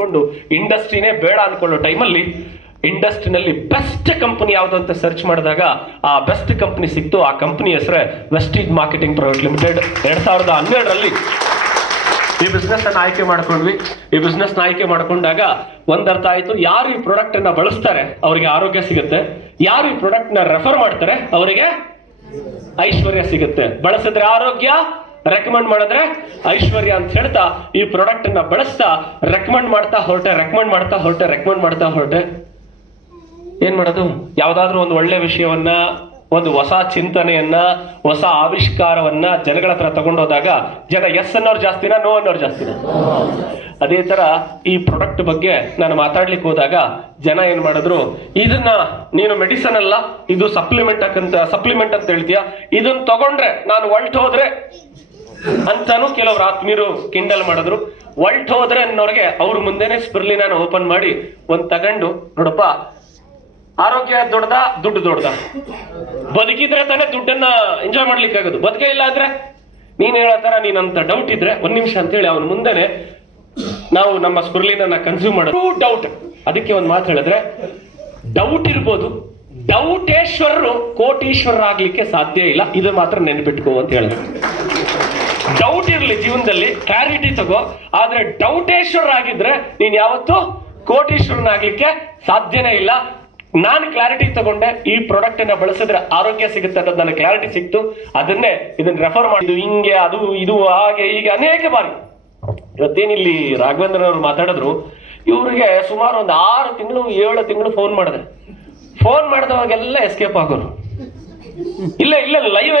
ಕೊಂಡು ಇಂಡಸ್ಟ್ರಿನೇ ಬೇಡ ಅನ್ಕೊಳ್ಳೋ ಟೈಮಲ್ಲಿ ಇಂಡಸ್ಟ್ರಿನಲ್ಲಿ ಬೆಸ್ಟ್ ಕಂಪನಿ ಯಾವುದು ಅಂತ ಸರ್ಚ್ ಮಾಡಿದಾಗ ಆ ಬೆಸ್ಟ್ ಕಂಪನಿ ಸಿಕ್ತು. ಆ ಕಂಪನಿ ಹೆಸರೇ ವೆಸ್ಟೀಜ್ ಮಾರ್ಕೆಟಿಂಗ್ ಪ್ರೈವೇಟ್ ಲಿಮಿಟೆಡ್. 2012ರಲ್ಲಿ ಈ ಬಿಸ್ನೆಸ್ ಅನ್ನು ಆಯ್ಕೆ ಮಾಡ್ಕೊಂಡ್ವಿ. ಈ ಬಿಸ್ನೆಸ್ ಆಯ್ಕೆ ಮಾಡ್ಕೊಂಡಾಗ ಒಂದರ್ಥ ಆಯ್ತು, ಯಾರು ಈ ಪ್ರಾಡಕ್ಟ್ ಅನ್ನ ಬಳಸ್ತಾರೆ ಅವರಿಗೆ ಆರೋಗ್ಯ ಸಿಗುತ್ತೆ, ಯಾರು ಈ ಪ್ರಾಡಕ್ಟ್ ನ ರೆಫರ್ ಮಾಡ್ತಾರೆ ಅವರಿಗೆ ಐಶ್ವರ್ಯ ಸಿಗುತ್ತೆ. ಬಳಸಿದ್ರೆ ಆರೋಗ್ಯ, ರೆಕಮೆಂಡ್ ಮಾಡಿದ್ರೆ ಐಶ್ವರ್ಯ ಅಂತ ಹೇಳ್ತಾ ಈ ಪ್ರಾಡಕ್ಟ್ ಅನ್ನ ಬಳಸ್ತಾ ರೆಕಮೆಂಡ್ ಮಾಡ್ತಾ ಹೊರಟೆ. ಏನ್ ಮಾಡೋದು? ಯಾವ್ದಾದ್ರು ಒಂದು ಒಳ್ಳೆ ವಿಷಯವನ್ನ, ಒಂದು ಹೊಸ ಚಿಂತನೆಯನ್ನ, ಹೊಸ ಆವಿಷ್ಕಾರವನ್ನ ಜನಗಳ ಹತ್ರ ತಗೊಂಡೋದಾಗ ಜನ ಎಸ್ ಅನ್ನೋರು ಜಾಸ್ತಿನಾ, ನೋ ಅನ್ನೋರು ಜಾಸ್ತಿನಾ? ಅದೇ ತರ ಈ ಪ್ರಾಡಕ್ಟ್ ಬಗ್ಗೆ ನಾನು ಮಾತಾಡ್ಲಿಕ್ಕೆ ಹೋದಾಗ ಜನ ಏನ್ ಮಾಡಿದ್ರು, ಇದನ್ನ ನೀನು ಮೆಡಿಸನ್ ಅಲ್ಲ, ಇದು ಸಪ್ಲಿಮೆಂಟ್ ಅಂತ ಹೇಳ್ತೀಯ, ಇದನ್ನ ತಗೊಂಡ್ರೆ ನಾನು ಹೋದ್ರೆ ಅಂತಾನು ಕೆಲವ್ರು ಆತ್ಮೀಯರು ಕಿಂಡಲ್ ಮಾಡಿದ್ರು. ಹೋದ್ರೆ ಅನ್ನೋರಿಗೆ ಅವ್ರ ಮುಂದೆನೆ ಸ್ಪಿರ್ಲಿನ ಓಪನ್ ಮಾಡಿ ಒಂದ್ ತಗೊಂಡು, ನೋಡಪ್ಪ ಆರೋಗ್ಯ ದೊಡ್ಡದ, ದುಡ್ಡು ದೊಡ್ಡದ? ಬದುಕಿದ್ರೆ ತಾನೇ ದುಡ್ಡನ್ನ ಎಂಜಾಯ್ ಮಾಡ್ಲಿಕ್ಕೆ ಆಗೋದು. ಬದುಕೇ ಇಲ್ಲ ಅಂದ್ರೆ ನೀನ್ ಹೇಳತ್ತಾರ, ನೀನಂತ ಡೌಟ್ ಇದ್ರೆ ಒಂದ್ ನಿಮಿಷ ಅಂತೇಳಿ ಅವನ ಮುಂದೆನೆ ನಾವು ನಮ್ಮ ಸ್ಪಿರ್ಲಿನ ಕನ್ಸ್ಯೂಮ್ ಮಾಡೋದು. ಡೌಟ್, ಅದಕ್ಕೆ ಒಂದ್ ಮಾತು ಹೇಳಿದ್ರೆ, ಡೌಟ್ ಇರ್ಬೋದು, ಡೌಟೇಶ್ವರರು ಕೋಟೀಶ್ವರರಾಗ್ಲಿಕ್ಕೆ ಸಾಧ್ಯ ಇಲ್ಲ, ಇದು ಮಾತ್ರ ನೆನ್ಪಿಟ್ಕೋ ಅಂತ ಹೇಳಿದ್ರು. ಡೌಟ್ ಇರ್ಲಿ ಜೀವನದಲ್ಲಿ, ಕ್ಲಾರಿಟಿ ತಗೋ, ಆದ್ರೆ ಡೌಟೇಶ್ವರರಾಗಿದ್ರೆ ನೀನ್ ಯಾವತ್ತೂ ಕೋಟೀಶ್ವರನಾಗ್ಲಿಕ್ಕೆ ಸಾಧ್ಯನೇ ಇಲ್ಲ. ನಾನು ಕ್ಲಾರಿಟಿ ತಗೊಂಡೆ, ಈ ಪ್ರಾಡಕ್ಟ್ ಅನ್ನ ಬಳಸಿದ್ರೆ ಆರೋಗ್ಯ ಸಿಗುತ್ತೆ ಅನ್ನೋದು ನನಗೆ ಕ್ಲಾರಿಟಿ ಸಿಕ್ತು. ಇದನ್ನ ರೆಫರ್ ಮಾಡಿದ್ದು ಹಿಂಗೆ, ಅದು ಇದು ಹಾಗೆ ಹೀಗೆ ಅನೇಕ ಬಾರಿ. ಇವತ್ತೇನಿಲ್ಲಿ ರಾಘವೇಂದ್ರ ಅವರು ಮಾತಾಡಿದ್ರು, ಇವ್ರಿಗೆ ಸುಮಾರು ಒಂದು 6 ತಿಂಗಳು 7 ತಿಂಗಳು ಫೋನ್ ಮಾಡಿದವಾಗೆಲ್ಲ ಎಸ್ಕೇಪ್ ಆಗೋರು. ಇಲ್ಲ ಲೈವ್